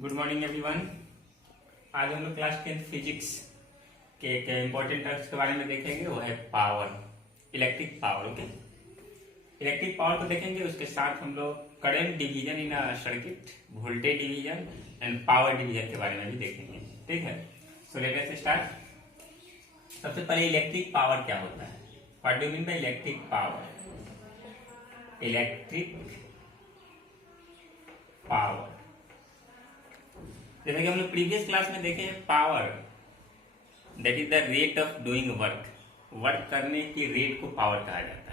Good morning everyone. आज हम लोग क्लास 10 फिजिक्स के एक इम्पोर्टेंट टर्म्स के बारे में देखेंगे, वो है power, electric power. Okay, electric power को देखेंगे, उसके साथ हम लोग current division in circuit, voltage division and power division के बारे में भी देखेंगे। ठीक है, सो लेट अस स्टार्ट। सबसे पहले इलेक्ट्रिक पावर क्या होता है? What do mean by electric power? Electric power, जैसे कि हम लोग प्रीवियस क्लास में देखे हैं, power that is the rate of doing work. Work करने की रेट को पावर कहा जाता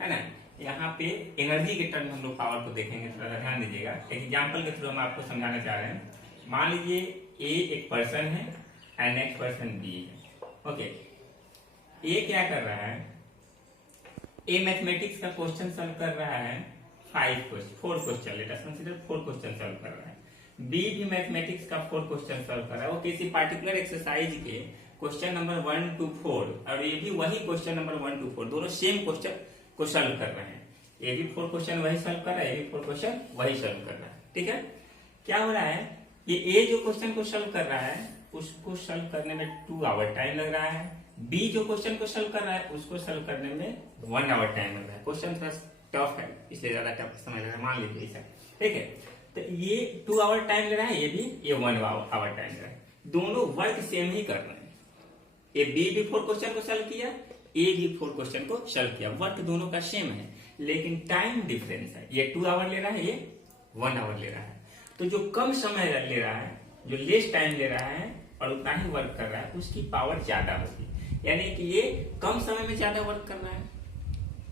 है ना। यहाँ पे एनर्जी के टर्म में हम लोग पावर को देखेंगे, थोड़ा सा ध्यान दीजिएगा। एक एग्जांपल के थ्रू हम आपको समझाना चाह रहे हैं। मान लीजिए ए एक पर्सन है एंड नेक्स्ट पर्सन बी है। ओके, ए क्या कर रहा है? ए मैथमेटिक्स का क्वेश्चन सॉल्व कर रहा है, 4 question, late us consider 4 question solve कर रहा है। बी भी मैथमेटिक्स का 4 क्वेश्चन सॉल्व कर रहा है। वो किसी पार्टिकुलर एक्सरसाइज के क्वेश्चन नंबर 1 to 4 और ये भी वही क्वेश्चन नंबर 1 to 4 दोनों सेम क्वेश्चन को सॉल्व कर रहे हैं। ये भी 4 क्वेश्चन वही सॉल्व कर रहा है, ये भी 4 क्वेश्चन वही सॉल्व कर रहा है। ठीक है, क्या हो रहा है? ये ए जो क्वेश्चन को सॉल्व कर रहा है उसको सॉल्व करने में 2 आवर टाइम लग रहा है। बी जो क्वेश्चन को सॉल्व कर रहा है उसको सॉल्व करने में 1 आवर टाइम लग रहा है। क्वेश्चन थोड़ा टफ है इसलिए ज्यादा टफ समझ रहा है, मान लीजिए ऐसा। ठीक है, तो ये 2 आवर टाइम ले रहा है, ये 1 आवर टाइम ले रहा है। दोनों वर्क सेम ही कर रहे हैं। ये बी भी 4 क्वेश्चन को सॉल्व किया, ए भी 4 क्वेश्चन को सॉल्व किया। वर्क दोनों का सेम है लेकिन टाइम डिफरेंस है। ये 2 आवर ले रहा है, ये 1 आवर ले रहा है। तो जो कम समय ले रहा है, जो लेस टाइम ले रहा है और उतना ही वर्क कर रहा है, उसकी पावर ज्यादा होगी। यानी कि ये कम समय में ज्यादा वर्क कर रहा है,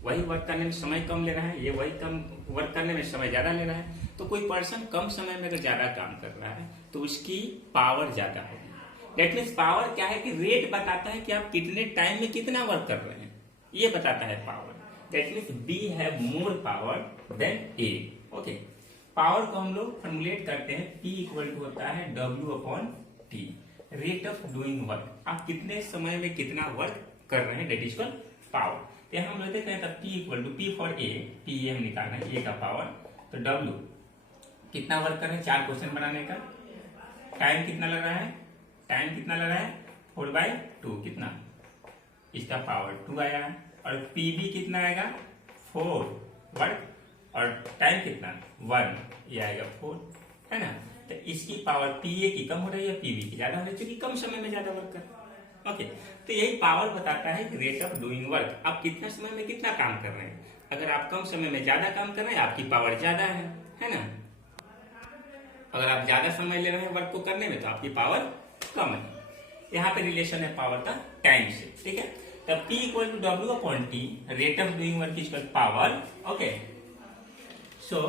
वही वर्क करने में समय कम ले रहा है, ये वही कम वर्क करने में समय ज्यादा ले रहा है। तो कोई पर्सन कम समय में अगर ज्यादा काम कर रहा है तो उसकी पावर ज्यादा होगी। दैट मीन्स पावर क्या है कि रेट बताता है कि आप कितने टाइम में कितना वर्क कर रहे हैं, ये बताता है power. That means B have more power than A. Okay, power को हम लोग फॉर्मुलेट करते हैं, P इक्वल टू होता है W/T, rate of doing work. आप कितने समय में कितना वर्क कर रहे हैं, दैट इज कॉल्ड पावर। तो हम लेते हैं तब P equal to P for A, P हम निकालना है, ए का पावर। तो W कितना वर्क कर रहे हैं 4 क्वेश्चन बनाने का, टाइम कितना लग रहा है? टाइम कितना लग रहा है? 4/2, कितना? इसका पावर 2 आया है। और पी भी कितना आएगा? 4 वर्क, और टाइम कितना? 1, ये आएगा 4, है ना। तो इसकी पावर पी ए की कम हो रही है, पी बी की ज्यादा हो रही है, क्योंकि कम समय में ज्यादा वर्क कर रहा है। ओके, तो यही पावर बताता है कि रेट ऑफ डूइंग वर्क, आप कितना समय में कितना काम कर रहे हैं। अगर आप कम समय में ज्यादा काम कर रहे हैं, आपकी पावर ज्यादा है ना। अगर आप ज्यादा समय ले रहे हैं वर्क को करने में तो आपकी पावर कम है। यहाँ पे रिलेशन है पावर का टाइम से। ठीक है, तब P equal to W/T, rate of doing work is equal power. Okay, so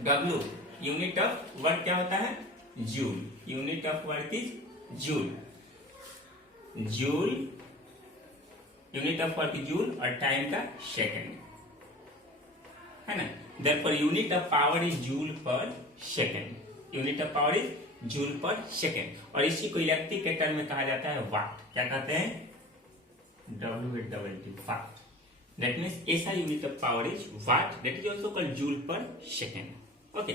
W unit of work क्या होता है? Joule. Unit of work is joule. Joule unit of work joule और टाइम का सेकेंड, है ना। Therefore, unit of power is joule per second. Unit of power is joule per second. और इसी को इलेक्ट्रिक के टर्म में कहा जाता है वाट। क्या कहते हैं? W/T, watt. दैट मीन्स ऐसा unit of power is watt, that is also called joule per second. Okay,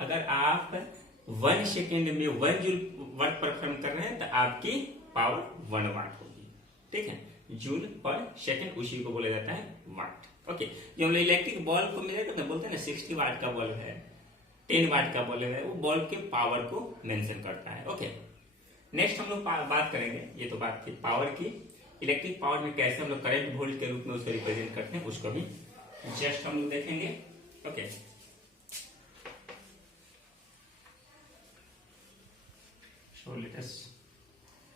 अगर आप 1 सेकेंड में 1 जूल वर्क परफॉर्म कर रहे हैं तो आपकी पावर 1 वाट होगी। ठीक है, जूल पर सेकेंड, उसी को बोला जाता है वाट। ओके, जो हम इलेक्ट्रिक बल्ब को मिले तो बोलते हैं ना 60 वाट का बल्ब है, 10 वाट का बल्ब है, वो बल्ब के पावर को मेंशन करता है। ओके, नेक्स्ट हम लोग बात करेंगे, ये तो बात थी पावर की। इलेक्ट्रिक पावर में कैसे हम लोग करंट वोल्ट के रूप में उसे रिप्रेजेंट करते हैं, उसको भी जस्ट हम लोग देखेंगे। Okay, so let us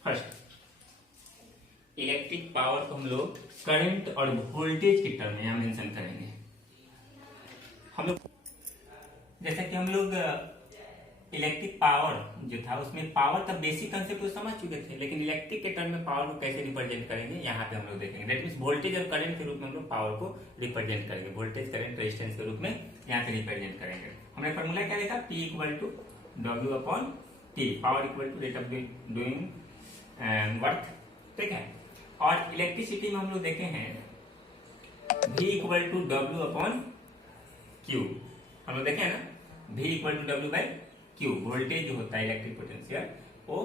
first electric power को हम लोग करंट और वोल्टेज के टर्म में यहाँ मेंशन करेंगे। हम लोग जैसे कि हम लोग इलेक्ट्रिक पावर जो था उसमें पावर का बेसिक कंसेप्ट को समझ चुके थे, लेकिन इलेक्ट्रिक के टर्म में पावर को कैसे रिप्रेजेंट करेंगे यहाँ पे हम लोग देखेंगे। दैट मींस वोल्टेज और करंट के रूप में हम लोग पावर को रिप्रेजेंट करेंगे, वोल्टेज करंट रेजिस्टेंस के रूप में यहाँ पे रिप्रेजेंट करेंगे। हमने फॉर्मूला क्या लिखा? P equal to W/T, power equal to rate of doing work. ठीक है, और इलेक्ट्रिसिटी में हम लोग देखे हैं V इक्वल टू W/Q, हम लोग देखे हैं ना, V equal to W by Q. Voltage जो होता है इलेक्ट्रिक पोटेंशियल वो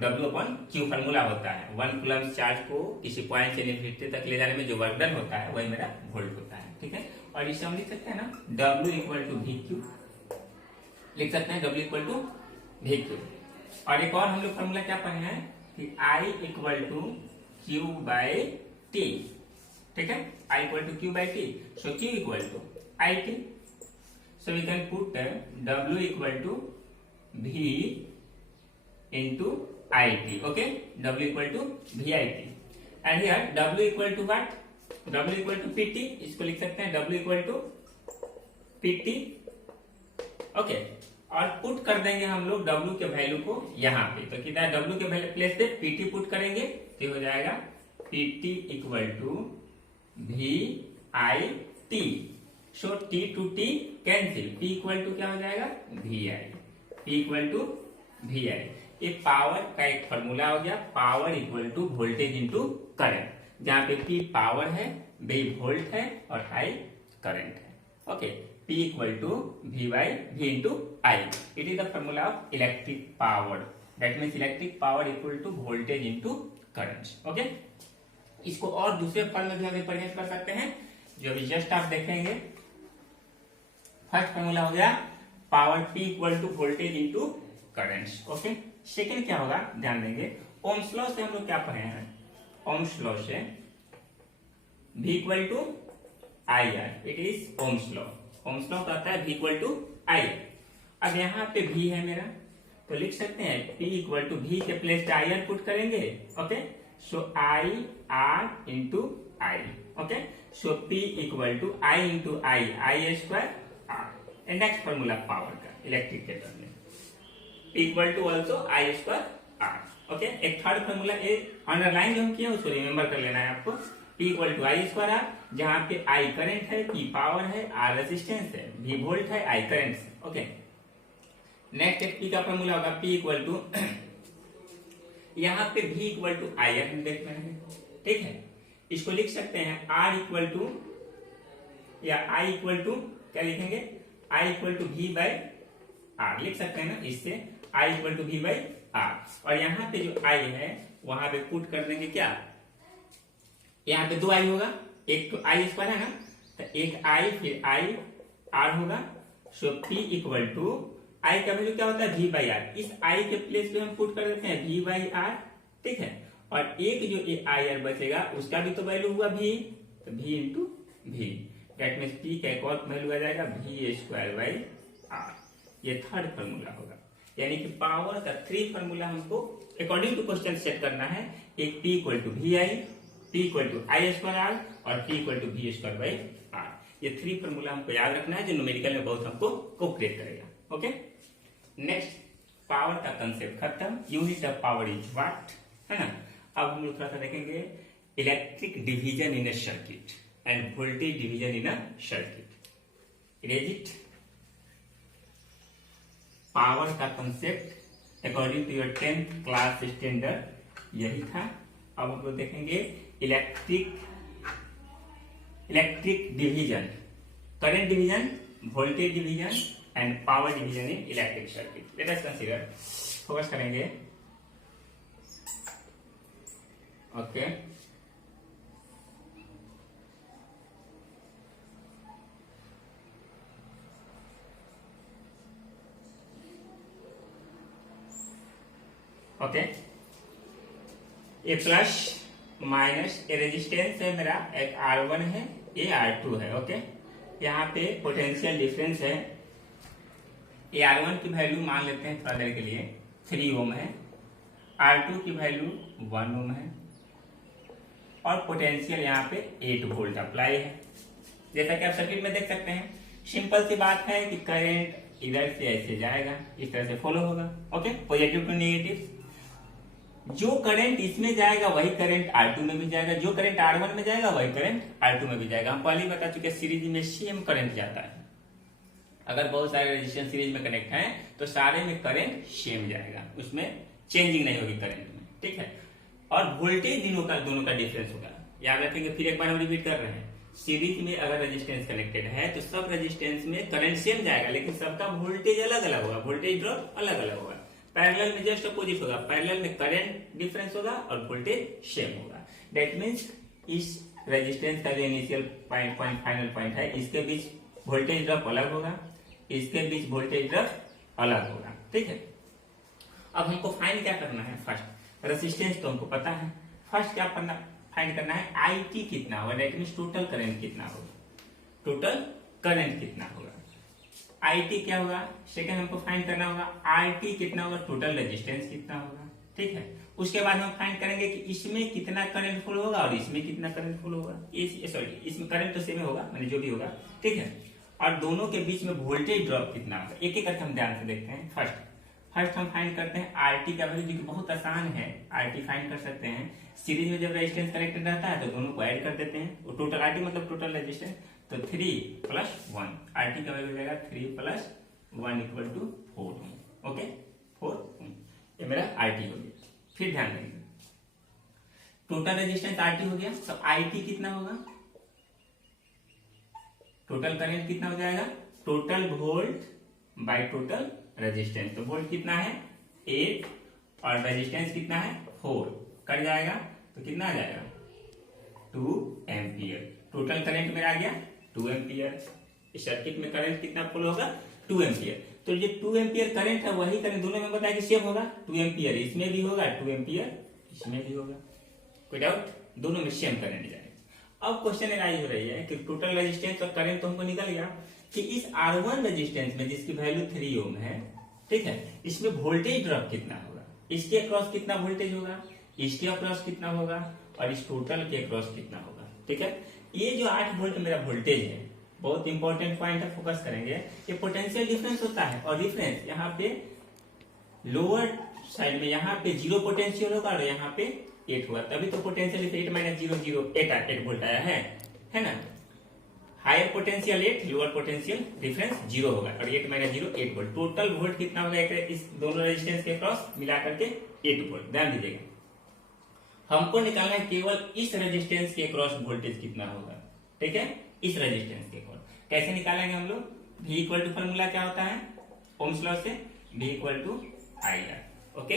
W अपॉन क्यू फॉर्मूला होता है। 1 कूलम्ब चार्ज को किसी पॉइंट से इन्फिनिटी तक ले जाने में जो वर्क डन होता है वही मेरा वोल्ट होता है, ठीक है। और इसे हम लिख सकते हैं ना W equal to V Q, लिख सकते हैं W equal to V Q. और एक और हम लोग फॉर्मूला क्या पढ़े हैं कि I equal to Q by T, ठीक है। I equal to Q by T, so Q equal to I T, so we can put W equal to V into IT, okay, W equal to VIT, and here W equal to what? W equal to PT, इसको लिख सकते हैं W equal to PT, okay। और put कर देंगे हम लोग W के वैल्यू को यहाँ पे, तो कितना W के वैल्यू प्लेस पे PT पुट करेंगे तो हो जाएगा PT equal to VIT, so T to T cancel, P equal to क्या हो जाएगा VI, P equal to VI। ये पावर का एक फॉर्मूला हो गया, power equal to voltage into current, जहां पे P पावर है, V वोल्ट है और I करंट है, okay. P equal to V by V into I, it is the formula of electric power, that means electric power equal to voltage into current, okay. इसको और दूसरे form में भी हम represent कर सकते हैं, जो अभी जस्ट आप देखेंगे। फर्स्ट फॉर्मूला हो गया power P equal to voltage into current, okay. Second क्या होगा ध्यान देंगे, ओम्स लॉ से हम लोग क्या पढ़े हैं, ओम्स लॉ से V equal to I R, it is Ohm's law. Ohm's law कहता है V इक्वल टू आई। अब यहाँ पे V है मेरा, तो लिख सकते हैं P इक्वल टू V के प्लेस आई आर पुट करेंगे, okay, so I R into I, okay, so P equal to I into I square R. Next formula power का इलेक्ट्रिक के टर्म में equal to also I square R, okay. एक third formula underline जो हम किए उसको remember कर लेना है आपको, P equal to I square R, जहां पे I करंट है, P पावर है, R रेजिस्टेंस है, V वोल्ट है, I करंट है, ओके। नेक्स्ट एक P का फॉर्मूला होगा P इक्वल टू यहाँ पे V equal to I R हम देख रहे हैं, ठीक है। इसको लिख सकते हैं R इक्वल टू या I इक्वल टू क्या लिखेंगे, I equal to V by R लिख सकते हैं ना, इससे I equal to V by R। और यहाँ पे जो I है वहां पे पुट कर देंगे क्या, यहाँ पे दो I होगा, एक तो I स्क्वायर है ना, तो एक I फिर I R होगा, सो P इक्वल टू I का वैल्यू क्या होता है V बाई R, इस I के प्लेस पे हम पुट कर देते हैं V बाई R, ठीक है। और एक जो ये I R बचेगा उसका भी तो वैल्यू हुआ V, तो V into V, that means P का एक और वैल्यू आ जाएगा V स्क्वायर बाई R। ये थर्ड फॉर्मूला होगा, यानी कि पावर का 3 फॉर्मूला हमको अकॉर्डिंग टू क्वेश्चन सेट करना है। एक P equal to VI, P equal to I square R और P equal to V square by R. ये 3 फॉर्मूला हमको याद रखना है, जो न्यूमेरिकल में बहुत हमको कोऑपरेट करेगा, ओके। नेक्स्ट पावर का कंसेप्ट खत्म, unit of power is watt, है ना। अब हम लोग थोड़ा सा देखेंगे electric division in a circuit and voltage division in a circuit. Is it power का concept according to your 10th class standard यही था। अब हम लोग देखेंगे electric division, current division, voltage division and power division in electric circuit. Let us consider, focus करेंगे, okay. Okay, ए plus minus ए resistance है मेरा, एक R1 है, ये R2 है, ओके। यहाँ पे पोटेंशियल डिफरेंस है, ये R1 की वैल्यू मान लेते हैं थोड़ा देर के लिए 3 ओम है, R2 की वैल्यू 1 ओम है और पोटेंशियल यहाँ पे 8 वोल्ट अप्लाई है। जैसा कि आप सर्किट में देख सकते हैं, सिंपल सी बात है कि करंट इधर से ऐसे जाएगा, इस तरह से फॉलो होगा, ओके, पॉजिटिव टू नेगेटिव। जो करंट इसमें जाएगा वही करंट R2 में भी जाएगा, जो करंट R1 में जाएगा वही करंट R2 में भी जाएगा। हम पहले ही बता चुके सीरीज में सेम करंट जाता है, अगर बहुत सारे रेजिस्टेंस सीरीज में कनेक्ट हैं तो सारे में करंट सेम जाएगा, उसमें चेंजिंग नहीं होगी करंट में, ठीक है। और वोल्टेज दोनों का डिफरेंस होगा, याद रखेंगे। फिर एक बार हम रिपीट कर रहे हैं, सीरीज में अगर रेजिस्टेंस कनेक्टेड है तो सब रेजिस्टेंस में करंट सेम जाएगा, लेकिन सबका वोल्टेज अलग अलग होगा, वोल्टेज ड्रॉप अलग अलग होगा। पैरेलल में जस्ट अपोजिट होगा, पैरेलल में करंट डिफरेंस होगा और वोल्टेज सेम होगा। दैट मीन्स इस रेजिस्टेंस का जो इनिशियल पॉइंट फाइनल पॉइंट है, इसके बीच वोल्टेज ड्रॉप अलग होगा, इसके बीच वोल्टेज ड्रॉप अलग होगा। ठीक है, अब हमको फाइंड क्या करना है? फर्स्ट रेजिस्टेंस तो हमको पता है, फर्स्ट क्या फाइंड करना है? आई टी कितना होगा, दैट मीन्स टोटल करंट कितना होगा, टोटल करंट कितना होगा। आई टी क्या होगा? सेकंड हमको फाइंड करना होगा आर टी कितना होगा, टोटल रेजिस्टेंस कितना होगा। ठीक है, उसके बाद हम फाइंड करेंगे कि इसमें कितना करंट फ्लो होगा और इसमें कितना करंट फ्लो होगा। सॉरी, इसमें करंट तो सेम होगा, मैंने जो भी होगा। ठीक है, और दोनों के बीच में वोल्टेज ड्रॉप कितना होगा, एक एक करके हम ध्यान से देखते हैं। फर्स्ट हम फाइंड करते हैं आरटी का वैल्यू, जो कि बहुत आसान है, आरटी फाइंड कर सकते हैं। सीरीज में जब रेजिस्टेंस कनेक्टेड रहता है तो दोनों को ऐड कर देते हैं, वो टोटल आरटी मतलब टोटल रेजिस्टेंस, तो 3 + 1, आरटी का वैल्यू जाएगा 3 + 1 = 4। ओके, 4, ये मेरा आरटी हो गया। फिर ध्यान देंगे, टोटल रेजिस्टेंस आरटी हो गया, तो आईटी कितना होगा, टोटल करंट कितना हो जाएगा, total volt by total resistance. तो वोल्ट कितना है 8 और रेजिस्टेंस कितना है 4, कट जाएगा तो कितना आ जाएगा 2 एम्पियर। टोटल करंट मेरा आ गया 2 एम्पियर। इस सर्किट में करंट कितना फ्लो होगा 2 एम्पियर। तो ये 2 एम्पियर करंट है, वही करंट दोनों में बताया कि सेम होगा, 2 एम्पियर इसमें भी होगा, 2 एम्पियर इसमें भी होगा। कोई डाउट? दोनों में सेम करंट जाएगा। अब क्वेश्चन राइज हो रही है कि टोटल रेजिस्टेंस और करंट तो हमको निकल गया कि इस R1 रेजिस्टेंस में जिसकी वैल्यू 3 ओम है, ठीक है, इसमें वोल्टेज ड्रॉप कितना होगा, इसके अक्रॉस कितना वोल्टेज होगा, इसके अक्रॉस कितना होगा और इस टोटल के अक्रॉस कितना होगा। ठीक है, ये जो 8 वोल्ट मेरा वोल्टेज है, बहुत इंपॉर्टेंट पॉइंट है, फोकस करेंगे। ये पोटेंशियल डिफरेंस होता है, और डिफरेंस यहाँ पे लोअर साइड में यहाँ पे 0 पोटेंशियल होगा और यहाँ पे 8 होगा, तभी तो पोटेंशियल 8 - 0 0 8 वोल्ट आया है ना। Higher potential 8, lower potential difference 0 होगा, और 8 - 0 8 वोल्ट। टोटल वोल्ट कितना होगा इस दोनों रेजिस्टेंस के क्रॉस मिला करके 8 वोल्ट। ध्यान दीजिएगा, हमको निकालना है केवल इस रेजिस्टेंस के क्रॉस वोल्टेज कितना होगा। ठीक है, इस रेजिस्टेंस के क्रॉस कैसे निकालेंगे हम लोग? V = फॉर्मूला क्या होता है ओम्स लॉ से, V = IR। ओके,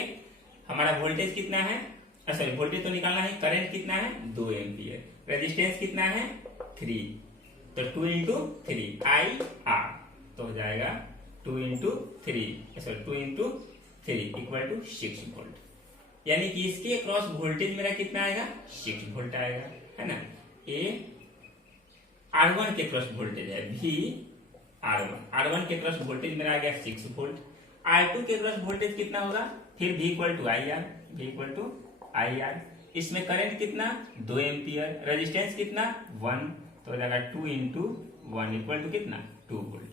हमारा वोल्टेज कितना है, सॉरी वोल्टेज तो निकालना है, करंट कितना है 2 एम्पियर, रेजिस्टेंस कितना है 3, तो 2 × 3 IR, तो हो जाएगा 2 × 3 सॉरी 2 × 3 = 6 वोल्ट। यानी कि इसके क्रॉस वोल्टेज मेरा कितना आएगा 6 वोल्ट आएगा, है ना। ये R1 के क्रॉस वोल्टेज है, V R1 के क्रॉस वोल्टेज मेरा आ गया 6 वोल्ट। R2 के क्रॉस वोल्टेज कितना होगा, फिर V = IR। इसमें करंट कितना 2 एम्पियर, रेजिस्टेंस कितना 1, तो हो जाएगा 2 × 1 = कितना 2 वोल्ट।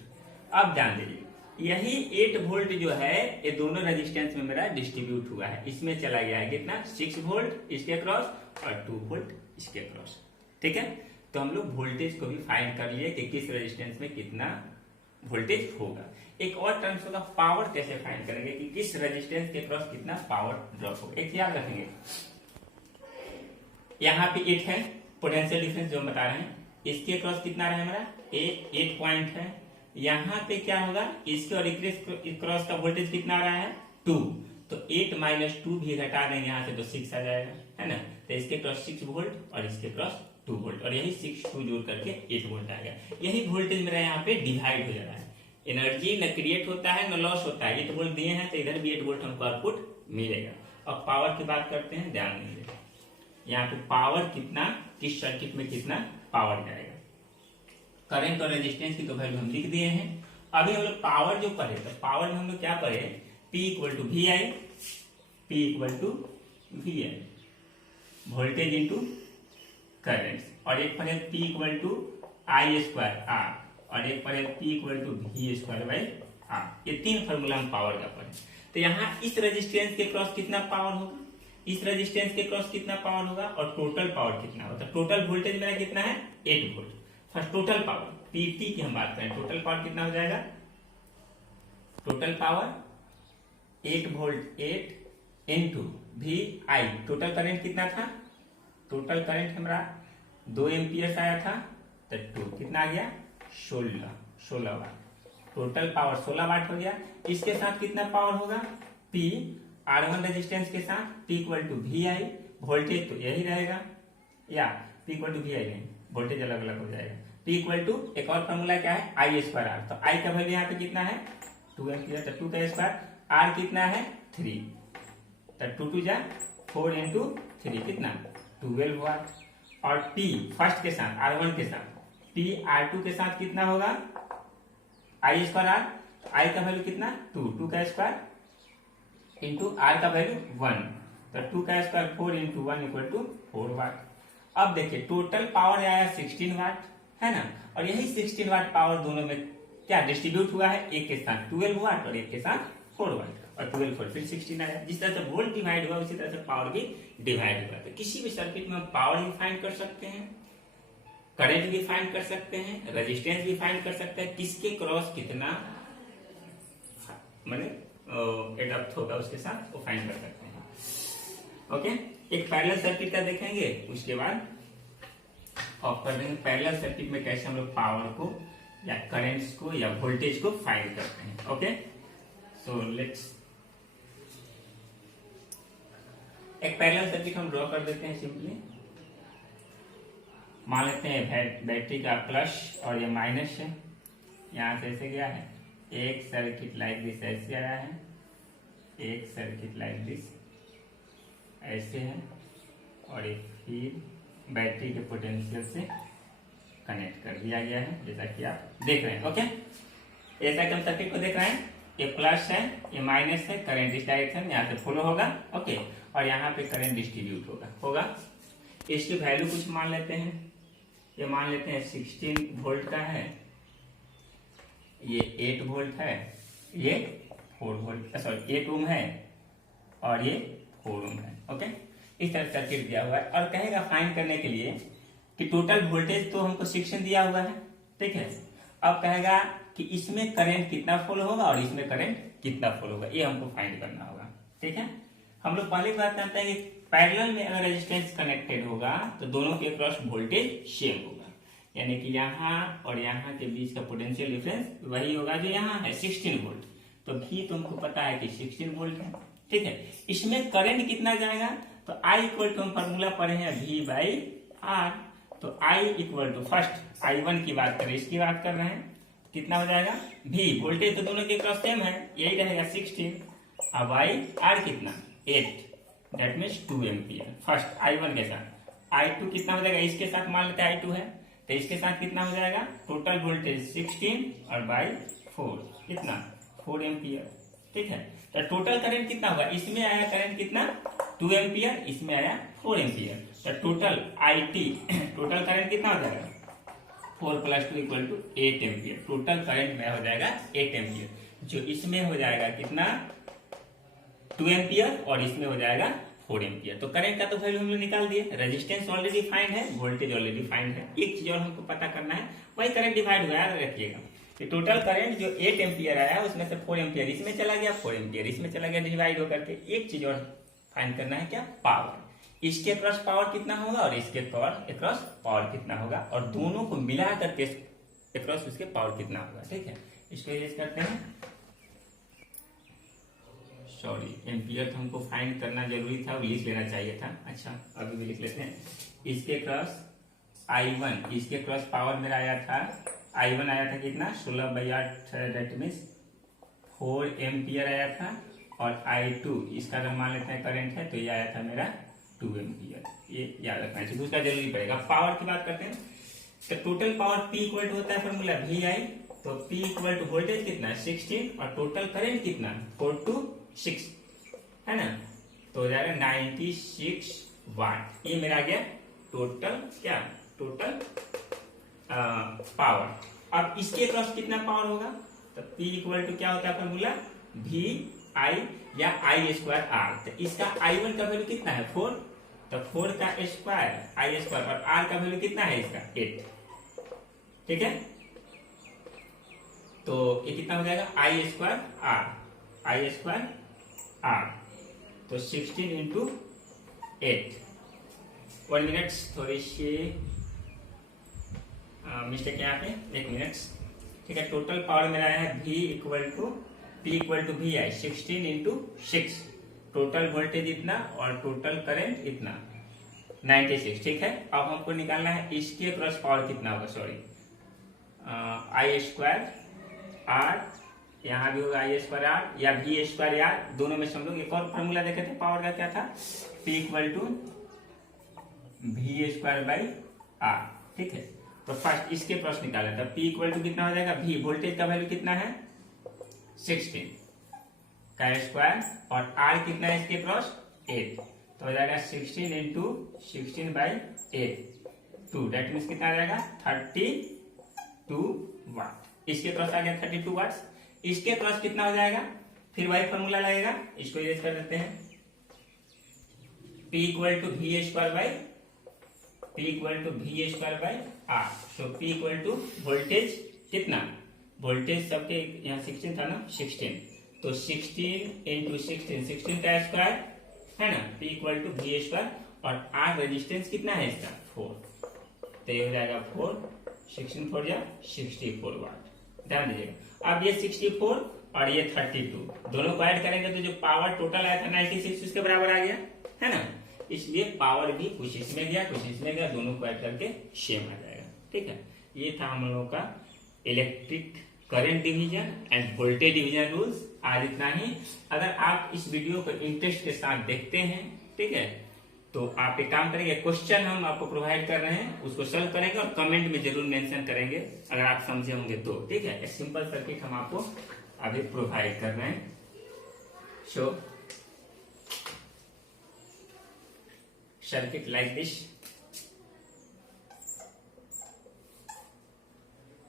अब ध्यान दीजिए, यही 8 वोल्ट जो है ये दोनों रेजिस्टेंस में मेरा डिस्ट्रीब्यूट हुआ है, इसमें चला गया है कितना 6 वोल्ट इसके क्रॉस और 2 वोल्ट इसके क्रॉस। ठीक है, तो हम लोग वोल्टेज को भी फाइंड कर लिए कि किस रेजिस्टेंस में कितना वोल्टेज होगा। एक और टर्म्स होगा पावर, कैसे फाइंड करेंगे कि किस रेजिस्टेंस के क्रॉस कितना पावर ड्रॉप होगा। एक याद रखेंगे, यहाँ पे 8 है पोटेंशियल डिफरेंस जो हम बता रहे हैं, इसके क्रॉस कितना रहा हमारा 8 पॉइंट है। यहाँ पे क्या होगा, इसके और क्रॉस का वोल्टेज कितना आ रहा है 2, तो 8 - 2 भी घटा देंगे यहाँ से तो 6 आ जाएगा, है ना। तो इसके क्रॉस 6 वोल्ट और इसके क्रॉस 2 वोल्ट, और यही 6 2 जोड़ करके 8 वोल्ट आ गया। यही वोल्टेज मेरा यहाँ पे डिवाइड हो जा रहा है, एनर्जी न क्रिएट होता है न लॉस होता है। 8 वोल्ट दिए हैं तो इधर भी 8 वोल्ट हमको आउटपुट मिलेगा। अब पावर की बात करते हैं, ध्यान दीजिए यहाँ पे पावर कितना, किस सर्किट में कितना पावर जाएगा। करंट और रेजिस्टेंस की तो वैल्यू हम लिख दिए हैं। अभी हम लोग पावर जो पढ़े, तो पावर में हम लोग क्या पढ़े, P = VI, voltage into current, और एक पढ़े P = I² R, और एक पढ़े P = V²/R। ये 3 फॉर्मूला हम पावर का पढ़े। तो यहाँ इस रेजिस्टेंस के क्रॉस कितना पावर होगा, इस रेजिस्टेंस के क्रॉस कितना पावर होगा, और टोटल पावर कितना होगा। तो टोटल वोल्टेज मेरा कितना है 8 volt. First total power PT की हम बात करें, टोटल पावर कितना हो जाएगा, total power 8 volt 8 × VI। Total current कितना था, टोटल करंट हमारा 2 एम्पियर आया था, तो 2 कितना आ गया 16 वाट। टोटल पावर 16 वाट हो गया। इसके साथ कितना पावर होगा P R1 रेजिस्टेंस के साथ P equal to VI, voltage तो यही रहेगा या P इक्वल टू VI नहीं, वोल्टेज अलग अलग हो जाएगा। P इक्वल टू एक और फॉर्मूला क्या है I स्क्वायर R, तो I का वैल्यू यहाँ पे कितना है 2 एम्पियर, तो 2 का स्क्वायर, R कितना है 3, तो 2 2 जा 4 इंटू 3 कितना 12 वाट। और P फर्स्ट के साथ R1 के साथ P R2 के साथ कितना होगा I स्क्वायर R, तो I का वैल्यू कितना 2 का स्क्वायर इंटू R का वैल्यू 1, तो 2 का स्क्वायर 4 इंटू 1 इक्वल टू 4 वाट। अब देखिए टोटल पावर आया 16 वाट है ना, और यही 16 वाट पावर दोनों में क्या डिस्ट्रीब्यूट हुआ है, एक के साथ 12 वाट और एक के साथ 4 वाट, और 12 4 फिर 16 आया। जिस तरह से वोल्ट डिवाइड हुआ उसी तरह से पावर भी डिवाइड हुआ। तो किसी भी सर्किट में हम पावर भी फाइंड कर सकते हैं, करंट भी फाइंड कर सकते हैं, रेजिस्टेंस भी फाइंड कर सकते हैं, किसके क्रॉस कितना माने एडप्ट होगा उसके साथ वो फाइंड कर सकते हैं। ओके, एक पैरेलल सर्किट का देखेंगे, उसके बाद ऑफ कर देंगे पैरेलल सर्किट में कैसे हम लोग पावर को या करंट्स को या वोल्टेज को फाइंड करते हैं। ओके, सो लेट्स एक पैरेलल सर्किट हम ड्रॉ कर देते हैं सिंपली। मान लेते हैं बैटरी का प्लस और ये माइनस है, यहां से ऐसे गया है, एक सर्किट लाइक दिस ऐसे आया है, एक सर्किट लाइक दिस ऐसे है, और एक फिर बैटरी के पोटेंशियल से कनेक्ट कर दिया गया है जैसा कि आप देख रहे हैं। ओके, ऐसा कि हम सर्किट को देख रहे हैं, ये प्लस है ये माइनस है, करंट इस डायरेक्शन यहाँ से फ्लो होगा। ओके, और यहाँ पे करंट डिस्ट्रीब्यूट होगा। इसकी वैल्यू कुछ मान लेते हैं, ये मान लेते हैं 16 वोल्ट का है, ये 8 वोल्ट है, ये 4 वोल्ट सॉरी 8 ओम है, और ये 4 ओम है। ओके, इस तरह सर्किट दिया हुआ है और कहेगा फाइंड करने के लिए कि टोटल वोल्टेज तो हमको 16 दिया हुआ है, ठीक है। अब कहेगा कि इसमें करंट कितना फ्लो होगा और इसमें करंट कितना फ्लो होगा, ये हमको फाइंड करना होगा, ठीक है। हम लोग पहले बात करते हैं कि पैरेलल में अगर रेजिस्टेंस कनेक्टेड होगा तो दोनों के क्रॉस वोल्टेज सेम होगा, यानी कि यहाँ और यहाँ के बीच का पोटेंशियल डिफरेंस वही होगा जो यहाँ है 16 वोल्ट। तो भी तुमको पता है कि 16 वोल्ट है, ठीक है। इसमें करंट कितना जाएगा, तो I इक्वल टू हम फॉर्मूला पढ़े हैं V/R, तो I equal to first I1 की बात करें, इसकी बात कर रहे हैं, कितना हो जाएगा V, वोल्टेज तो दोनों के क्रॉस सेम है, यही रहेगा 16, अब R कितना 8, that means 2 ampere first I1 के साथ। I2 कितना हो जाएगा, इसके साथ मान लेते हैं I2 है, तो इसके साथ कितना हो जाएगा, टोटल वोल्टेज 16 और बाई 4 कितना 4 एम्पियर, ठीक है। तो टोटल करंट कितना होगा, इसमें आया करंट कितना 2 एम्पियर, इसमें आया 4 एम्पियर, तो टोटल IT टोटल करंट कितना हो जाएगा 4 + 2 = 8 एम्पियर। टोटल करंट में हो जाएगा 8 एम्पियर, जो इसमें हो जाएगा कितना 2 एम्पियर और इसमें हो जाएगा 4 एम्पियर। तो करंट का तो वैल्यू हम लोग निकाल दिए, रेजिस्टेंस ऑलरेडी फाइंड है, वोल्टेज ऑलरेडी फाइंड है। एक चीज और हमको पता करना है, वही करंट डिवाइड हुआ है, रखिएगा कि टोटल करंट जो 8 एम्पियर आया उसमें से 4 एम्पियर इसमें चला गया, 4 एम्पियर इसमें चला गया, डिवाइड होकर के। एक चीज और फाइंड करना है, क्या पावर, इसके क्रॉस पावर कितना होगा और इसके क्रॉस पावर कितना होगा, और दोनों को मिला करके क्रॉस उसके पावर कितना होगा, ठीक है। इसको यूज करते हैं, सॉरी एम्पियर तो हमको फाइंड करना जरूरी था, लिख लेना चाहिए था, अच्छा अभी भी लिख लेते हैं। इसके क्रॉस I1, इसके क्रॉस पावर मेरा आया था, I1 आया था कितना 16/8, दैट मीन्स 4 एम्पियर आया था, और I2 इसका अगर मान लेते हैं करंट है तो ये आया था मेरा 2 एम्पियर, ये याद रखना चाहिए, दूसरा जरूरी पड़ेगा। पावर की बात करते हैं, तो total power P equal to होता है फॉर्मूला VI, तो P इक्वल टू वोल्टेज कितना 16 और टोटल करंट कितना 4 to 6 है ना, तो हो जाएगा 96 वाट। ये मेरा गया टोटल क्या टोटल पावर। अब इसके क्रॉस कितना पावर होगा, तो P इक्वल टू क्या होता है फॉर्मूला VI या I²R। तो इसका I1 का वैल्यू कितना है 4, तो 4 का स्क्वायर I², और R का वैल्यू कितना है इसका 8, ठीक है। तो ये कितना हो जाएगा I²R, तो 16 इंटू 8। 1 मिनट, थोड़ी सी मिस्टेक यहाँ पे, एक मिनट। ठीक है, टोटल पावर मेरा आया है P equal to V I 16 into 6, total voltage इतना और टोटल करंट इतना 96। ठीक है, अब हमको निकालना है इसके क्रॉस पावर कितना होगा, सॉरी आई स्क्वायर आर, यहाँ भी होगा आई स्क्वायर आर या वी स्क्वायर आर, दोनों में से हम लोग एक और फॉर्मूला देखे थे पावर का, क्या था, P equal to V square by R. ठीक है, तो फर्स्ट इसके क्रॉस निकाला था, P इक्वल टू कितना हो जाएगा, V वोल्टेज का वैल्यू कितना है 16 का स्क्वायर और R कितना है इसके क्रॉस 8, तो हो जाएगा 16 इंटू 16 बाई 8 2, डेट मीन्स कितना आ जाएगा 32 वाट। इसके क्रॉस आ गया 32 वाट। इसके क्रॉस कितना हो जाएगा, फिर वही फॉर्मूला लगेगा, इसको इरेज कर देते हैं, P equal to V square by R. So P equal to voltage कितना, वोल्टेज सबके यहाँ 16 था ना, 16, तो 16 इंटू 16 का स्क्वायर है ना, P equal to V square और आर रेजिस्टेंस कितना है इसका 4, तो ये हो जाएगा 4, 16 4 या 64 वाट। ध्यान दीजिएगा, अब ये 64 और ये 32 दोनों को ऐड करेंगे तो जो पावर टोटल आया था 96 उसके बराबर आ गया, है ना, इसलिए पावर भी कुछ इसमें गया कुछ इसमें गया, दोनों को ऐड करके सेम आ जाएगा। ठीक है, ये था हम लोगों का electric current division and voltage division rules. आज इतना ही। अगर आप इस वीडियो को इंटरेस्ट के साथ देखते हैं, ठीक है, तो आप एक काम करेंगे, क्वेश्चन हम आपको प्रोवाइड कर रहे हैं उसको सॉल्व करेंगे और कमेंट में जरूर मेंशन करेंगे अगर आप समझे होंगे तो। ठीक है, एक सिंपल सर्किट हम आपको अभी प्रोवाइड कर रहे हैं। सो सर्किट लाइक दिस,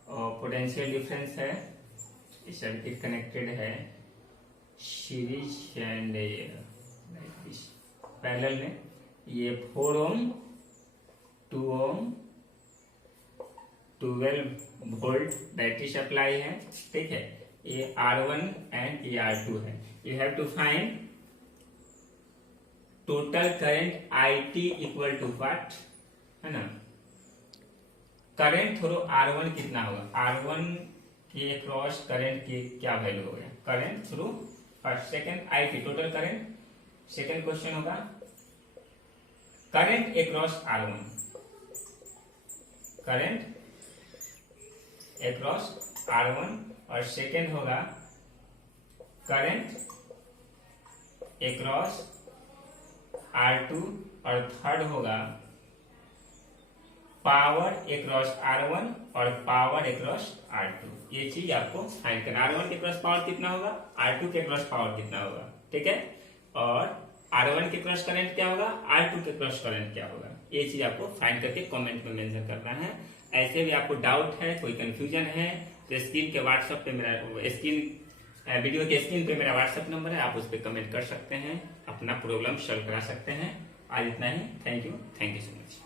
और पोटेंशियल डिफरेंस है, सर्किट कनेक्टेड है series and like this parallel में, ये 4 ohm 2 ohm 12 volt battery supply है। ठीक है, ये R1 एंड ये R2 है। You have to find total current IT equal to what, है ना, करंट थ्रू R1 कितना होगा, R1 के क्रॉस करंट की क्या वैल्यू हो गया, current through first second IT total current. Second question होगा current across R1, current across R1, और सेकंड होगा करंट अक्रॉस R2, और थर्ड होगा पावर अक्रॉस R1 और पावर अक्रॉस R2। ये चीज आपको फाइंड करना, R1 के क्रॉस पावर कितना होगा, R2 के क्रॉस पावर कितना होगा। ठीक है, और R1 के क्रॉस करंट क्या होगा, R2 के क्रॉस करंट क्या होगा, ये चीज आपको फाइंड करके कमेंट में मेंशन करना है। ऐसे भी आपको डाउट है, कोई कंफ्यूजन है, तो स्क्रीन के व्हाट्सएप पे मेरा वीडियो के स्क्रीन पे मेरा व्हाट्सएप नंबर है, आप उस पर कमेंट कर सकते हैं, अपना प्रॉब्लम सॉल्व करा सकते हैं। आज इतना ही, थैंक यू सो मच।